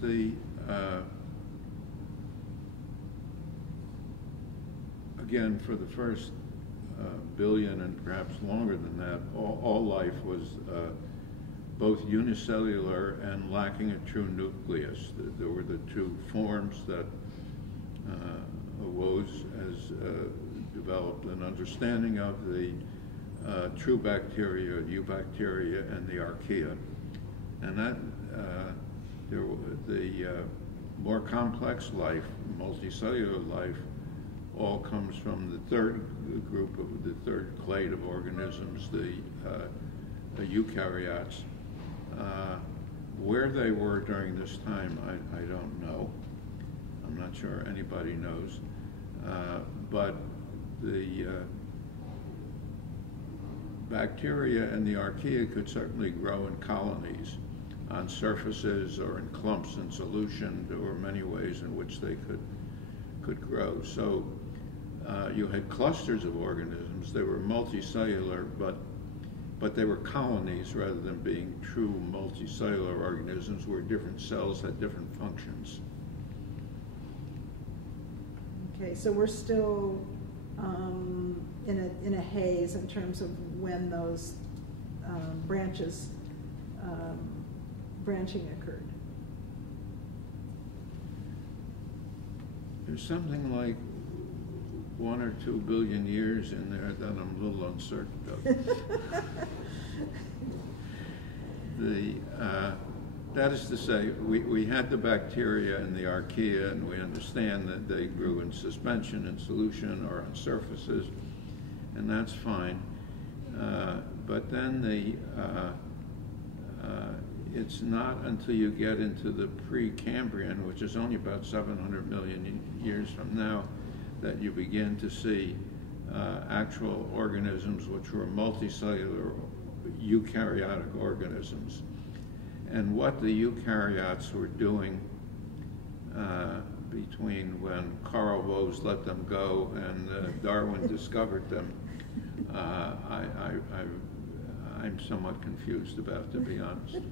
the again, for the first billion and perhaps longer than that, all life was both unicellular and lacking a true nucleus. There were the two forms that Woese has developed an understanding of: the true bacteria, eubacteria, and the archaea. And that the more complex life, multicellular life, all comes from the third group of the third clade of organisms, the eukaryotes. Where they were during this time, I don't know. I'm not sure anybody knows. But the bacteria and the archaea could certainly grow in colonies on surfaces or in clumps in solution. There were many ways in which they could grow. So you had clusters of organisms. They were multicellular, but they were colonies rather than being true multicellular organisms where different cells had different functions. Okay, so we're still in a haze in terms of when those branching occurred. There's something like 1 or 2 billion years in there that I'm a little uncertain of. That is to say, we had the bacteria and the archaea, and we understand that they grew in suspension, in solution, or on surfaces, and that's fine. But then it's not until you get into the Precambrian, which is only about 700 million years from now, that you begin to see actual organisms which were multicellular eukaryotic organisms. And what the eukaryotes were doing between when Carl Woese let them go and Darwin discovered them, I'm somewhat confused about, to be honest.